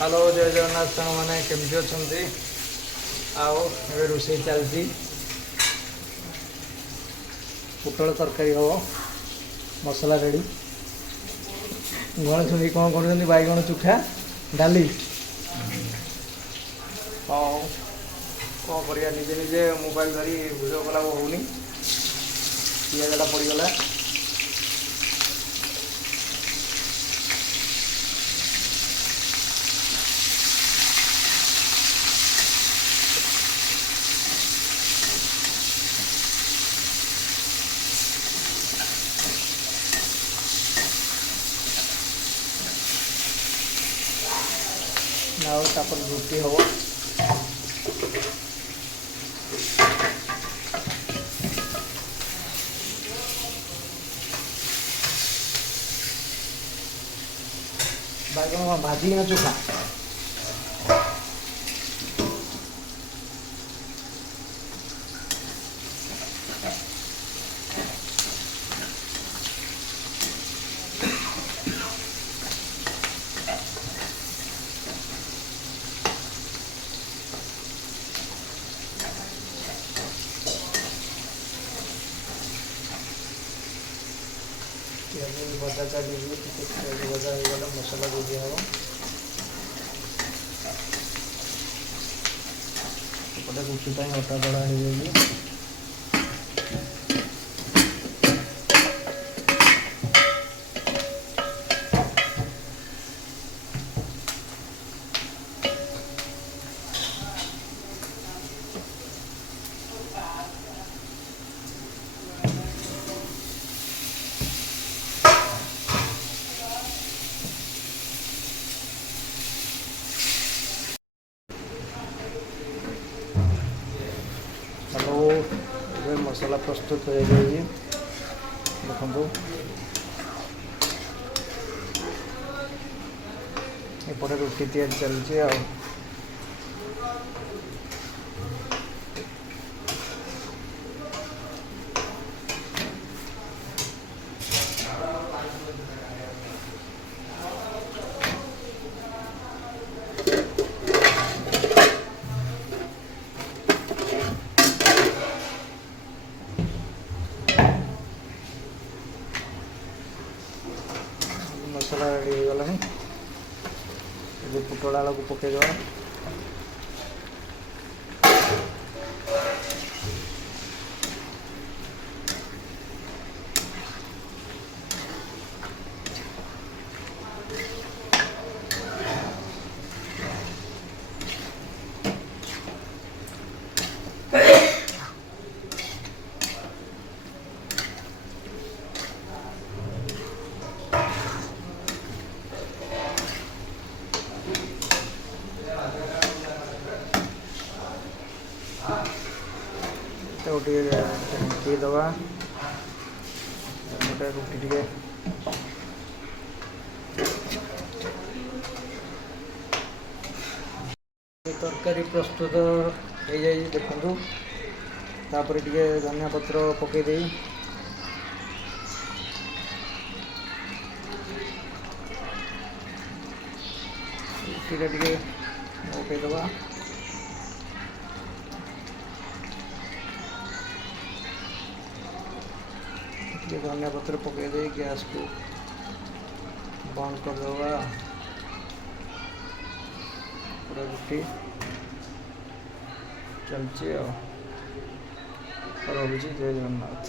Hello जय जगन्नाथ सांग मैंने केमती अच्छे आउ ए रोषे चलती पोटल तरकारी हम मसला रेडी गणेश भाई कौन कर बैगण चुखा डाली हाँ कौन कर निजे निजे मोबाइल धरी भिडियो कला होनी पियाजटा पड़गला रुटी हम बैगन भाजी ना चोखा भजा चली भजा हो गला मसला दे दिया हम एपटे रुटी अटा दड़ा हो जाए हेलो मसला प्रस्तुत हो जाए देखो एपटे रुटी तैयारी चलती आ मसला रेडी हो गला पोटल आलू को पकईदे गोटे ढांकी दवा गोटे रुटी टे तरकारी प्रस्तुत हो जाए देखु तापर टे धनिया पत्र पकईदे रुटी टे पकईदवा धनिया पत्र पकई दे गैस को बंद कर देवा पूरा रुटी चलती रही जय जगन्नाथ।